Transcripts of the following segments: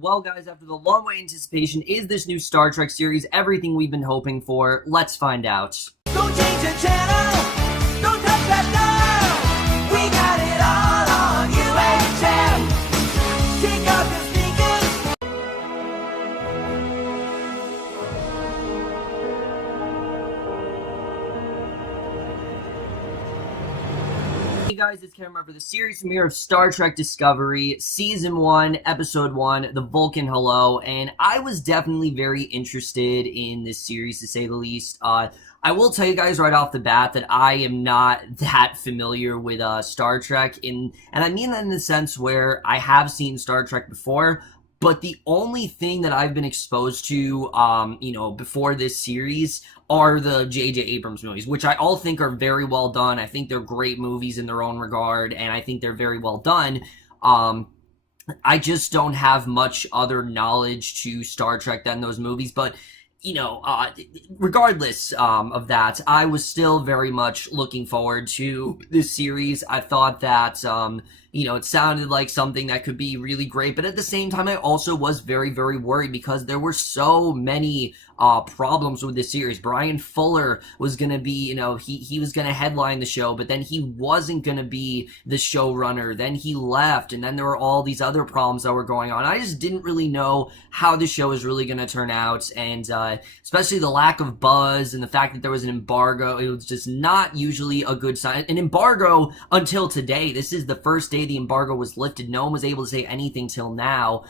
Well, guys, after the long-awaited anticipation, is this new Star Trek series everything we've been hoping for? Let's find out. Don't change the channel, don't touch that dial. We got it all on UHF. Take off your Hey guys, it's Cameron for the series premiere of Star Trek Discovery, Season 1, Episode 1, The Vulcan Hello, and I was definitely very interested in this series, to say the least. I will tell you guys right off the bat that I am not that familiar with Star Trek, and I mean that in the sense where I have seen Star Trek before, but the only thing that I've been exposed to, before this series are the J.J. Abrams movies, which I all think are very well done. I think they're great movies in their own regard, and I think they're very well done. I just don't have much other knowledge to Star Trek than those movies, but regardless of that, I was still very much looking forward to this series. I thought that, it sounded like something that could be really great, but at the same time, I also was very, very worried because there were so many problems with this series. Brian Fuller was going to be, he was going to headline the show, but then he wasn't going to be the showrunner. Then he left, and then there were all these other problems that were going on. I just didn't really know how the show was really going to turn out, and especially the lack of buzz and the fact that there was an embargo. It was just not usually a good sign. An embargo until today. This is the first day the embargo was lifted. No one was able to say anything till now.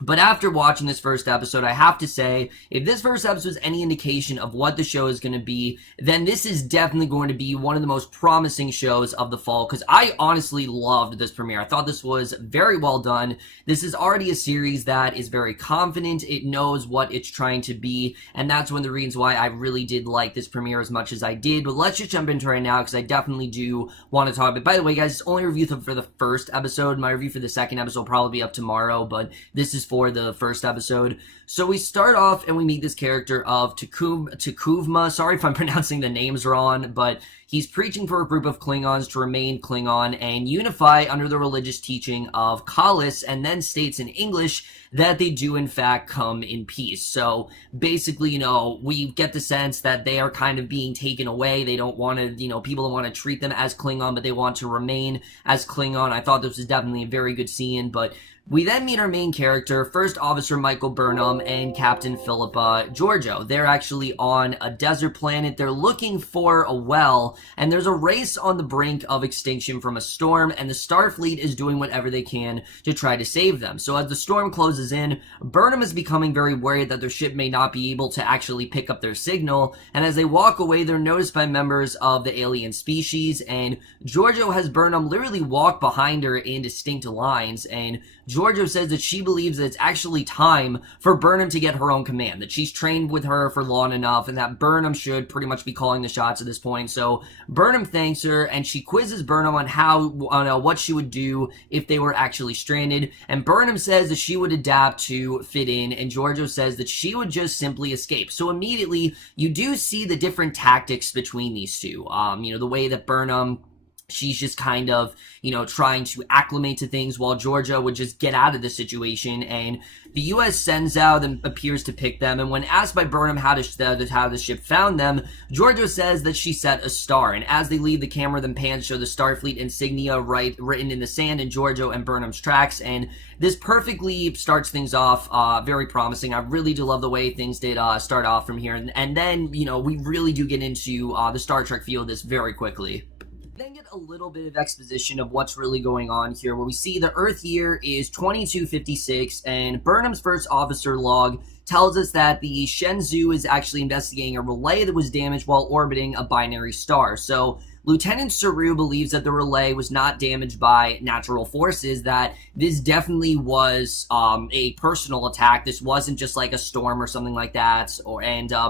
But after watching this first episode, I have to say, if this first episode is any indication of what the show is going to be, then this is definitely going to be one of the most promising shows of the fall, because I honestly loved this premiere. I thought this was very well done. This is already a series that is very confident. It knows what it's trying to be, and that's one of the reasons why I really did like this premiere as much as I did. But let's just jump into it right now, because I definitely do want to talk about it. By the way, guys, it's only a review for the first episode. My review for the second episode will probably be up tomorrow, but this is for the first episode. So we start off and we meet this character of Takuvma. Sorry if I'm pronouncing the names wrong, but he's preaching for a group of Klingons to remain Klingon and unify under the religious teaching of Kalis, and then states in English that they do in fact come in peace. So basically, we get the sense that they are kind of being taken away. They don't want to, people don't want to treat them as Klingon, but they want to remain as Klingon. I thought this was definitely a very good scene, but we then meet our main character, First Officer Michael Burnham and Captain Philippa Georgiou. They're actually on a desert planet. They're looking for a well, and there's a race on the brink of extinction from a storm, and the Starfleet is doing whatever they can to try to save them. So as the storm closes in, Burnham is becoming very worried that their ship may not be able to actually pick up their signal, and as they walk away, they're noticed by members of the alien species, and Georgiou has Burnham literally walk behind her in distinct lines, and Georgiou says that she believes that it's actually time for Burnham to get her own command, that she's trained with her for long enough, and that Burnham should pretty much be calling the shots at this point. So Burnham thanks her, and she quizzes Burnham on what she would do if they were actually stranded, and Burnham says that she would adapt to fit in, and Georgiou says that she would just simply escape. So immediately, you do see the different tactics between these two. The way that Burnham, she's just kind of, trying to acclimate to things, while Georgiou would just get out of the situation, and the U.S. sends out and appears to pick them, and when asked by Burnham how the ship found them, Georgiou says that she set a star, and as they leave, the camera then pans show the Starfleet insignia written in the sand in Georgiou and Burnham's tracks, and this perfectly starts things off very promising. I really do love the way things did start off from here, and then, we really do get into the Star Trek feel of this very quickly. Then get a little bit of exposition of what's really going on here, where we see the Earth year is 2256, and Burnham's first officer log tells us that the Shenzhou is actually investigating a relay that was damaged while orbiting a binary star. So Lieutenant Saru believes that the relay was not damaged by natural forces, that this definitely was a personal attack. This wasn't just like a storm or something like that.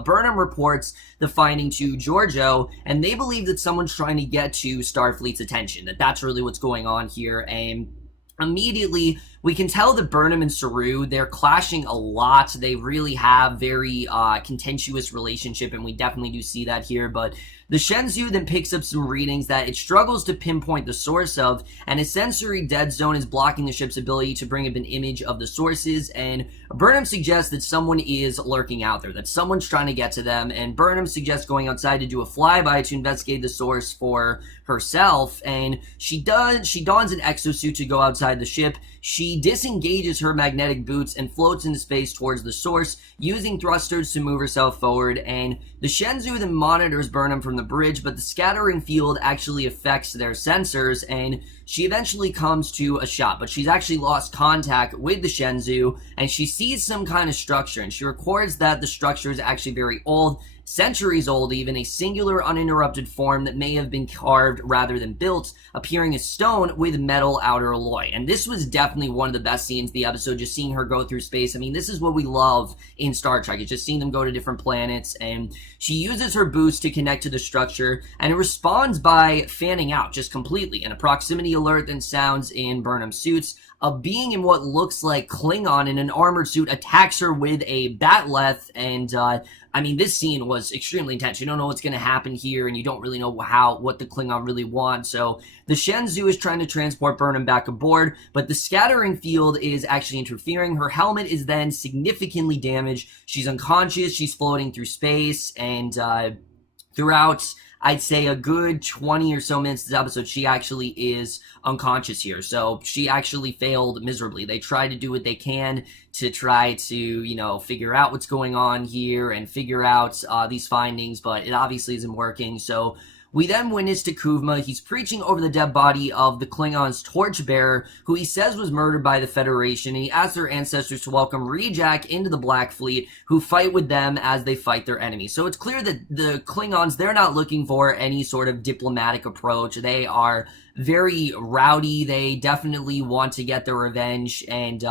Burnham reports the finding to Georgiou, and they believe that someone's trying to get to Starfleet's attention, that that's really what's going on here. And immediately, we can tell that Burnham and Saru, they're clashing a lot. They really have very contentious relationship, and we definitely do see that here, but The Shenzhou then picks up some readings that it struggles to pinpoint the source of, and a sensory dead zone is blocking the ship's ability to bring up an image of the sources, and Burnham suggests that someone is lurking out there, that someone's trying to get to them, and Burnham suggests going outside to do a flyby to investigate the source for herself, and she dons an exosuit to go outside the ship. She disengages her magnetic boots and floats into space towards the source, using thrusters to move herself forward, and the Shenzhou then monitors Burnham from the bridge, but the scattering field actually affects their sensors, and she eventually comes to a shot, but she's actually lost contact with the Shenzhou, and she sees some kind of structure, and she records that the structure is actually very old, centuries old even, a singular uninterrupted form that may have been carved rather than built, appearing as stone with metal outer alloy. And this was definitely one of the best scenes of the episode, just seeing her go through space. I mean, this is what we love in Star Trek, it's just seeing them go to different planets, and she uses her boost to connect to the structure, and it responds by fanning out just completely, and a proximity alert then sounds in Burnham's suits. A being in what looks like Klingon in an armored suit attacks her with a batleth, and I mean, this scene was extremely intense. You don't know what's going to happen here, and you don't really know what the Klingon really wants. So the Shenzhou is trying to transport Burnham back aboard, but the scattering field is actually interfering. Her helmet is then significantly damaged. She's unconscious. She's floating through space, and throughout, I'd say, a good 20 or so minutes of this episode, she actually is unconscious here. So she actually failed miserably. They try to do what they can to try to, you know, figure out what's going on here and figure out these findings, but it obviously isn't working. So we then witness to Kuvma. He's preaching over the dead body of the Klingons' torchbearer, who he says was murdered by the Federation, and he asks their ancestors to welcome Rejak into the Black Fleet, who fight with them as they fight their enemies. So it's clear that the Klingons, they're not looking for any sort of diplomatic approach. They are very rowdy. They definitely want to get their revenge, and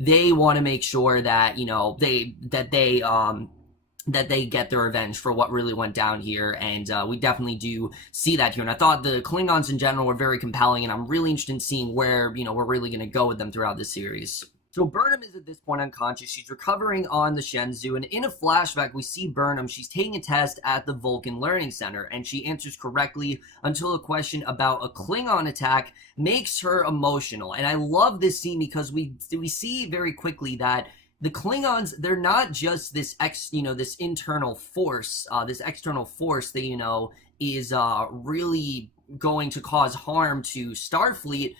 they want to make sure that, you know, that they get their revenge for what really went down here, and we definitely do see that here. And I thought the Klingons in general were very compelling, and I'm really interested in seeing where, you know, we're really going to go with them throughout this series. So Burnham is at this point unconscious. She's recovering on the Shenzhou, and in a flashback, we see Burnham. She's taking a test at the Vulcan Learning Center, and she answers correctly until a question about a Klingon attack makes her emotional. And I love this scene because we see very quickly that the Klingons, they're not just this this internal force, this external force that, you know, is really going to cause harm to Starfleet,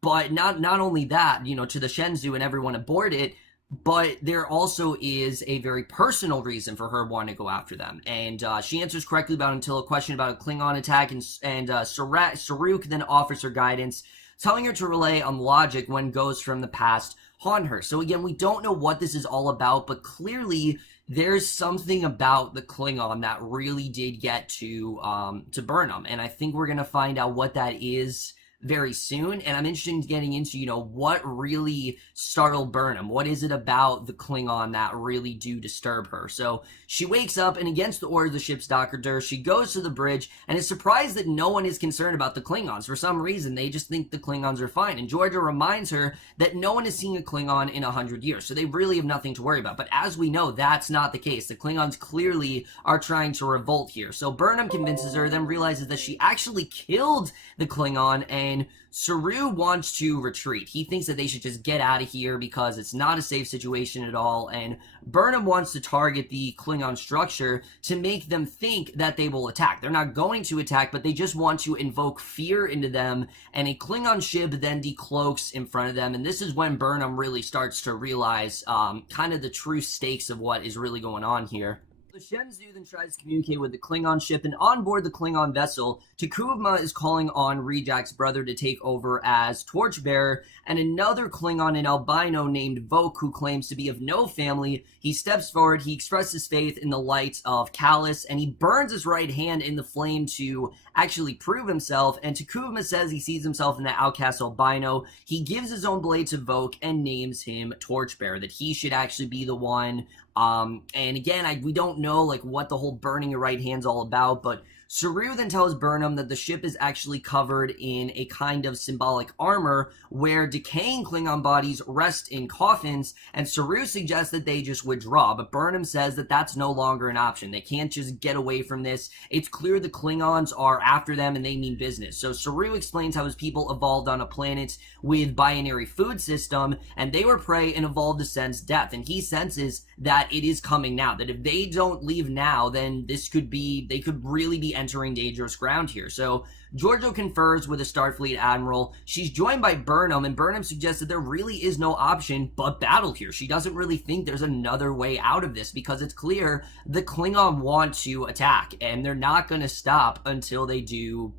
but not only that, you know, to the Shenzhou and everyone aboard it, but there also is a very personal reason for her wanting to go after them. And she answers correctly until a question about a Klingon attack, and Saruk then offers her guidance, telling her to rely on logic when ghosts from the past haunt her. So again, we don't know what this is all about, but clearly there's something about the Klingon that really did get to Burnham, and I think we're gonna find out what that is very soon. And I'm interested in getting into, you know, what really startled Burnham. What is it about the Klingon that really do disturb her? So she wakes up, and against the order of the ship's doctor, she goes to the bridge and is surprised that no one is concerned about the Klingons. For some reason, they just think the Klingons are fine. And Georgia reminds her that no one has seen a Klingon in 100 years, so they really have nothing to worry about. But as we know, that's not the case. The Klingons clearly are trying to revolt here. So Burnham convinces her, then realizes that she actually killed the Klingon, and Saru wants to retreat. He thinks that they should just get out of here because it's not a safe situation at all, and Burnham wants to target the Klingon structure to make them think that they will attack. They're not going to attack, but they just want to invoke fear into them, and a Klingon ship then decloaks in front of them, and this is when Burnham really starts to realize kind of the true stakes of what is really going on here. The Shenzhou then tries to communicate with the Klingon ship, and on board the Klingon vessel, Takuvma is calling on Rejak's brother to take over as torchbearer, and another Klingon, an albino named Vok, who claims to be of no family. He steps forward, he expresses faith in the light of Callus, and he burns his right hand in the flame to actually prove himself, and Takuvma says he sees himself in the outcast albino. He gives his own blade to Vok and names him torchbearer, that he should actually be the one. And again, we don't know like what the whole burning your right hand's all about, but Saru then tells Burnham that the ship is actually covered in a kind of symbolic armor where decaying Klingon bodies rest in coffins, and Saru suggests that they just withdraw, but Burnham says that that's no longer an option. They can't just get away from this. It's clear the Klingons are after them and they mean business. So Saru explains how his people evolved on a planet with binary food system, and they were prey and evolved to sense death, and he senses that it is coming now, that if they don't leave now, then they could really be entering dangerous ground here. So Georgiou confers with a Starfleet admiral. She's joined by Burnham, and Burnham suggests that there really is no option but battle here. She doesn't really think there's another way out of this because it's clear the Klingon want to attack, and they're not going to stop until they do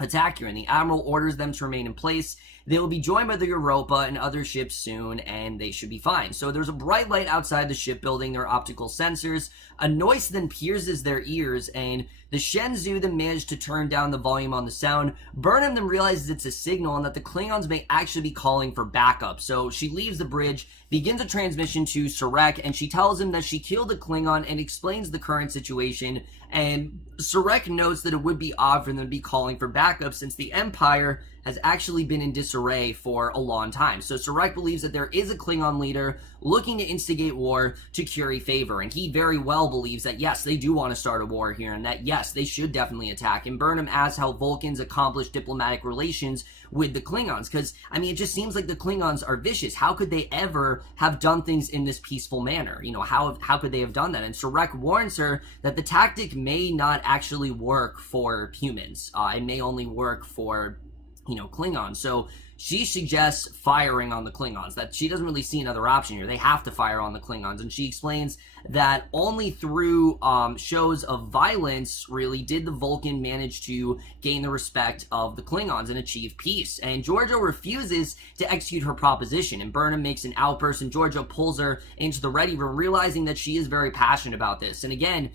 attack here, and the admiral orders them to remain in place. They will be joined by the Europa and other ships soon, and they should be fine. So there's a bright light outside the shipbuilding, their optical sensors. A noise then pierces their ears, and the Shenzhou then manage to turn down the volume on the sound. Burnham then realizes it's a signal and that the Klingons may actually be calling for backup. So she leaves the bridge, begins a transmission to Sarek, and she tells him that she killed a Klingon and explains the current situation. And Sarek notes that it would be odd for them to be calling for backup since the Empire has actually been in disarray for a long time. So Sarek believes that there is a Klingon leader looking to instigate war to curry favor, and he very well believes that yes, they do want to start a war here, and that yes, they should definitely attack. And Burnham asks how Vulcans accomplish diplomatic relations with the Klingons, because I mean, it just seems like the Klingons are vicious. How could they ever have done things in this peaceful manner? You know, how could they have done that? And Sarek warns her that the tactic may not actually work for humans. It may only work for, you know, Klingons. So she suggests firing on the Klingons, that she doesn't really see another option here. They have to fire on the Klingons, and she explains that only through shows of violence, really, did the Vulcan manage to gain the respect of the Klingons and achieve peace. And Georgiou refuses to execute her proposition, and Burnham makes an outburst, and Georgiou pulls her into the ready room, realizing that she is very passionate about this. And again,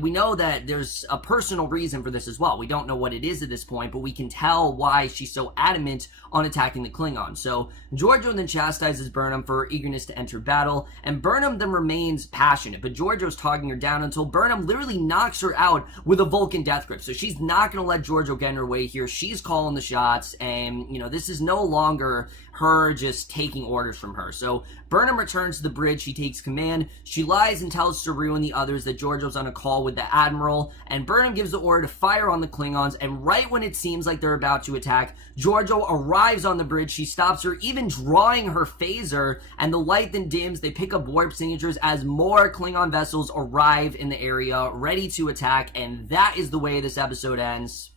we know that there's a personal reason for this as well. We don't know what it is at this point, but we can tell why she's so adamant on attacking the Klingons. So Georgiou then chastises Burnham for her eagerness to enter battle, and Burnham then remains passionate, but Georgiou's talking her down until Burnham literally knocks her out with a Vulcan death grip. So she's not going to let Georgiou get in her way here. She's calling the shots, and, you know, this is no longer her just taking orders from her. So Burnham returns to the bridge. She takes command. She lies and tells Saru and the others that Georgiou's on a call with the Admiral, and Burnham gives the order to fire on the Klingons, and right when it seems like they're about to attack, Georgiou arrives on the bridge. She stops her, even drawing her phaser, and the light then dims. They pick up warp signatures as more Klingon vessels arrive in the area, ready to attack, and that is the way this episode ends.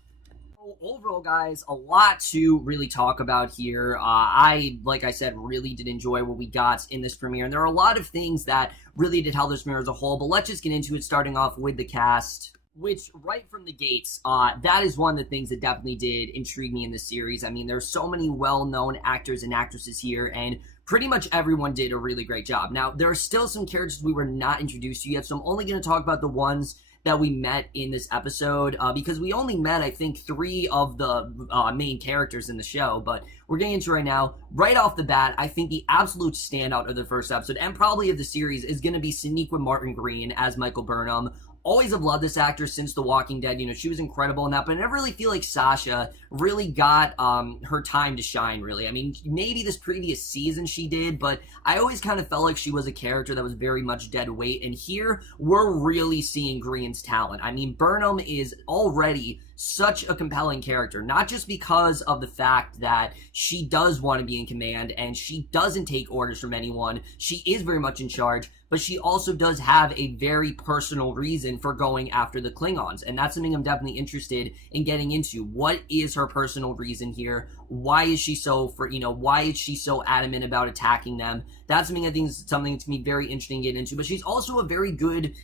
Overall, guys, a lot to really talk about here. Like I said, really did enjoy what we got in this premiere, and there are a lot of things that really did help this premiere as a whole, but let's just get into it, starting off with the cast, which right from the gates, that is one of the things that definitely did intrigue me in this series. I mean, there's so many well-known actors and actresses here, and pretty much everyone did a really great job. Now, there are still some characters we were not introduced to yet, so I'm only going to talk about the ones that we met in this episode, because we only met, I think, 3 of the main characters in the show, but we're getting into it right now. Right off the bat, I think the absolute standout of the first episode, and probably of the series, is going to be Sonequa Martin Green as Michael Burnham. Always have loved this actor since The Walking Dead. You know, she was incredible in that, but I never really feel like Sasha really got her time to shine, really. I mean, maybe this previous season she did, but I always kind of felt like she was a character that was very much dead weight, and here we're really seeing Green's talent. I mean, Burnham is already such a compelling character, not just because of the fact that she does want to be in command and she doesn't take orders from anyone. She is very much in charge, but she also does have a very personal reason for going after the Klingons, and that's something I'm definitely interested in getting into. What is her personal reason here? Why is she so why is she so adamant about attacking them? That's something I think is something that's gonna be very interesting to get into. But she's also a very good,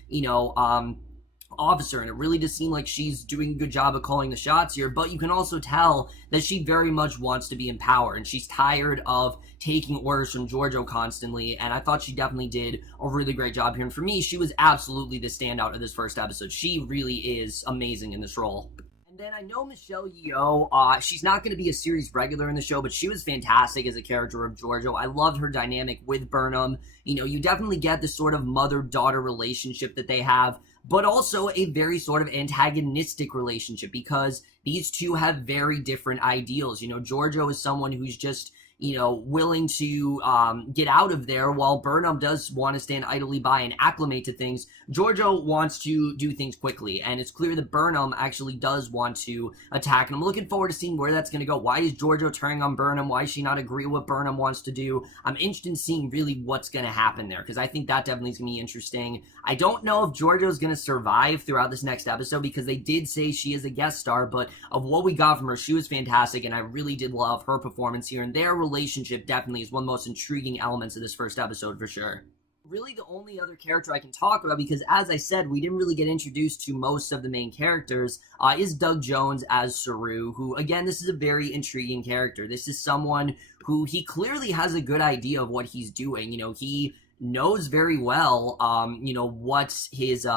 officer, and it really does seem like she's doing a good job of calling the shots here, but you can also tell that she very much wants to be in power, and she's tired of taking orders from Georgiou constantly, and I thought she definitely did a really great job here, and for me, she was absolutely the standout of this first episode. She really is amazing in this role. And then I know Michelle Yeoh, she's not going to be a series regular in the show, but she was fantastic as a character of Georgiou. I loved her dynamic with Burnham. You know, you definitely get this sort of mother-daughter relationship that they have, but also a very sort of antagonistic relationship because these two have very different ideals. You know, Giorgio is someone who's just, you know, willing to get out of there, while Burnham does want to stand idly by and acclimate to things. Giorgio wants to do things quickly, and it's clear that Burnham actually does want to attack, and I'm looking forward to seeing where that's going to go. Why is Giorgio turning on Burnham? Why does she not agree with what Burnham wants to do? I'm interested in seeing really what's going to happen there, because I think that definitely is going to be interesting. I don't know if Giorgio's going to survive throughout this next episode, because they did say she is a guest star, but of what we got from her, she was fantastic, and I really did love her performance here, and their relationship definitely is one of the most intriguing elements of this first episode for sure. Really the only other character I can talk about, because as I said, we didn't really get introduced to most of the main characters, is Doug Jones as Saru, who, again, this is a very intriguing character. This is someone who, he clearly has a good idea of what he's doing. You know, he knows very well, you know, what's his,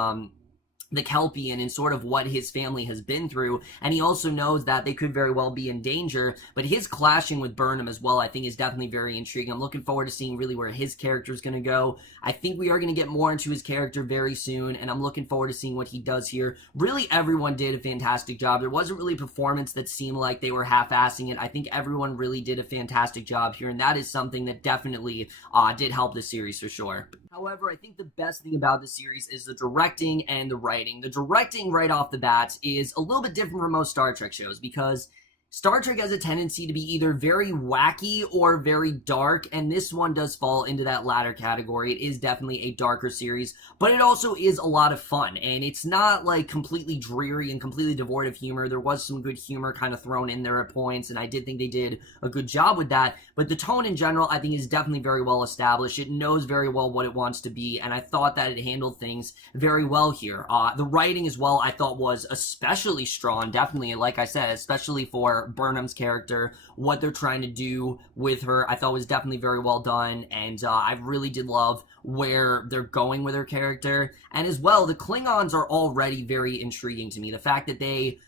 the Kelpian and sort of what his family has been through, and he also knows that they could very well be in danger, but his clashing with Burnham as well, I think, is definitely very intriguing. I'm looking forward to seeing really where his character is going to go. I think we are going to get more into his character very soon, and I'm looking forward to seeing what he does here. Really, everyone did a fantastic job. There wasn't really a performance that seemed like they were half-assing it. I think everyone really did a fantastic job here, and that is something that definitely did help the series for sure. However, I think the best thing about the series is the directing and the writing. The directing right off the bat is a little bit different from most Star Trek shows, because Star Trek has a tendency to be either very wacky or very dark, and this one does fall into that latter category. It is definitely a darker series, but it also is a lot of fun, and it's not like completely dreary and completely devoid of humor. There was some good humor kind of thrown in there at points, and I did think they did a good job with that, but the tone in general, I think, is definitely very well established. It knows very well what it wants to be, and I thought that it handled things very well here. The writing as well, I thought, was especially strong, definitely, like I said, especially for Burnham's character, what they're trying to do with her, I thought was definitely very well done, and I really did love where they're going with her character. And as well, the Klingons are already very intriguing to me. The fact that they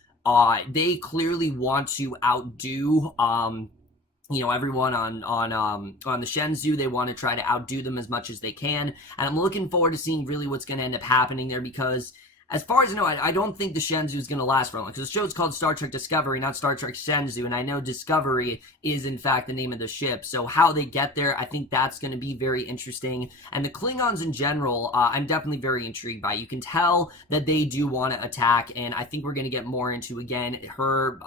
clearly want to outdo you know, everyone on the Shenzhou. They want to try to outdo them as much as they can, and I'm looking forward to seeing really what's going to end up happening there, because as far as I know, I don't think the Shenzhou is going to last for long, because the show's called Star Trek Discovery, not Star Trek Shenzhou, and I know Discovery is, in fact, the name of the ship, so how they get there, I think that's going to be very interesting. And the Klingons in general, I'm definitely very intrigued by. You can tell that they do want to attack, and I think we're going to get more into, again, her,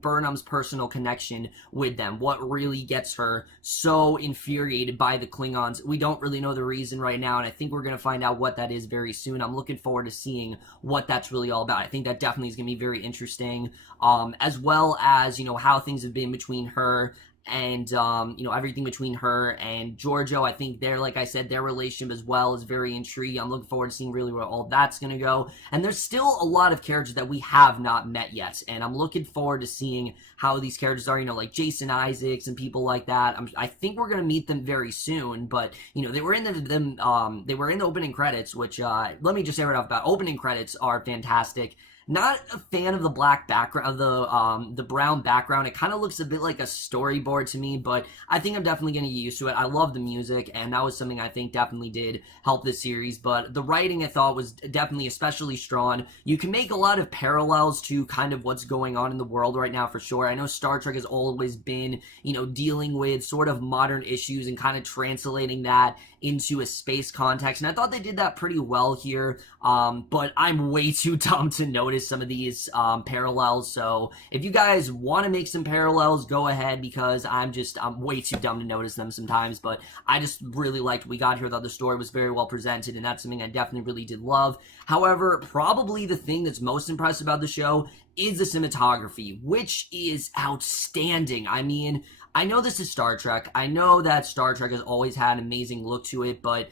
Burnham's personal connection with them, what really gets her so infuriated by the Klingons. We don't really know the reason right now, and I think we're going to find out what that is very soon. I'm looking forward to seeing what that's really all about. I think that definitely is going to be very interesting, as well as, you know, how things have been between her and, you know, everything between her and Giorgio. I think like I said, their relationship as well is very intriguing. I'm looking forward to seeing really where all that's going to go. And there's still a lot of characters that we have not met yet, and I'm looking forward to seeing how these characters are, you know, like Jason Isaacs and people like that. I think we're going to meet them very soon, but, you know, they were in the opening credits, which, let me just say right off the bat, opening credits are fantastic. Not a fan of the black background, the brown background. It kind of looks a bit like a storyboard to me, but I think I'm definitely going to get used to it. I love the music, and that was something I think definitely did help this series, but the writing I thought was definitely especially strong. You can make a lot of parallels to kind of what's going on in the world right now for sure. I know Star Trek has always been, you know, dealing with sort of modern issues and kind of translating that into a space context, and I thought they did that pretty well here, but I'm way too dumb to notice some of these parallels, so if you guys want to make some parallels, go ahead, because I'm way too dumb to notice them sometimes. But I just really liked what we got here. Thought the story was very well presented, and that's something I definitely really did love. However, probably the thing that's most impressive about the show is the cinematography, which is outstanding. I mean, I know this is Star Trek. I know that Star Trek has always had an amazing look to it, but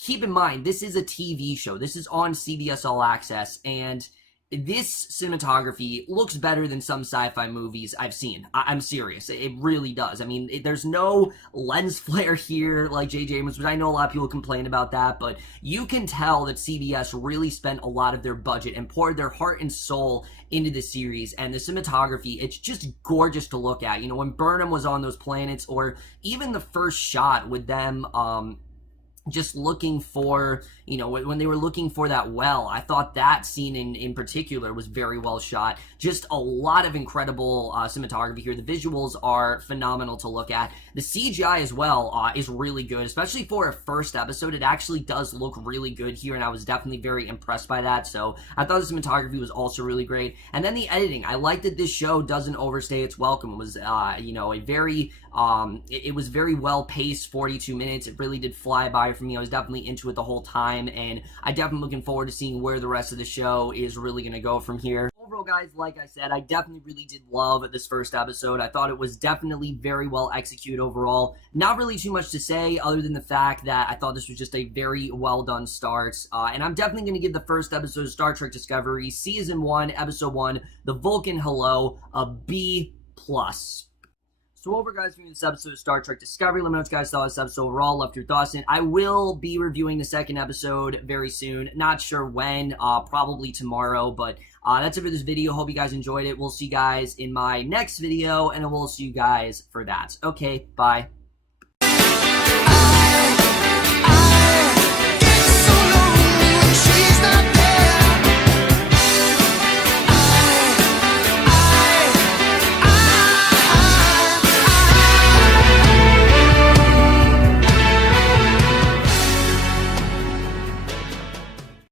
keep in mind, this is a TV show. This is on CBS All Access, and this cinematography looks better than some sci-fi movies I've seen. I'm serious. It really does. I mean, there's no lens flare here like J.J. Abrams, which I know a lot of people complain about that, but you can tell that CBS really spent a lot of their budget and poured their heart and soul into the series, and the cinematography, it's just gorgeous to look at. You know, when Burnham was on those planets, or even the first shot with them, just looking for, when they were looking for that well, I thought that scene in particular was very well shot. Just a lot of incredible cinematography here. The visuals are phenomenal to look at. The CGI as well is really good, especially for a first episode. It actually does look really good here, and I was definitely very impressed by that. So I thought the cinematography was also really great. And then the editing. I like that this show doesn't overstay its welcome. It was, a very, it was very well paced, 42 minutes. It really did fly by for me. I was definitely into it the whole time, and I definitely looking forward to seeing where the rest of the show is really going to go from here. Overall, guys, like I said, I definitely really did love this first episode. I thought it was definitely very well executed overall. Not really too much to say other than the fact that I thought this was just a very well done start. And I'm definitely going to give the first episode of Star Trek Discovery, Season 1, Episode 1, The Vulcan Hello, a B+. So over, guys, for this episode of Star Trek Discovery. Let me know what you guys thought of this episode overall. Left your thoughts in. I will be reviewing the second episode very soon. Not sure when. Probably tomorrow. But that's it for this video. Hope you guys enjoyed it. We'll see you guys in my next video, and I will see you guys for that. Okay, bye.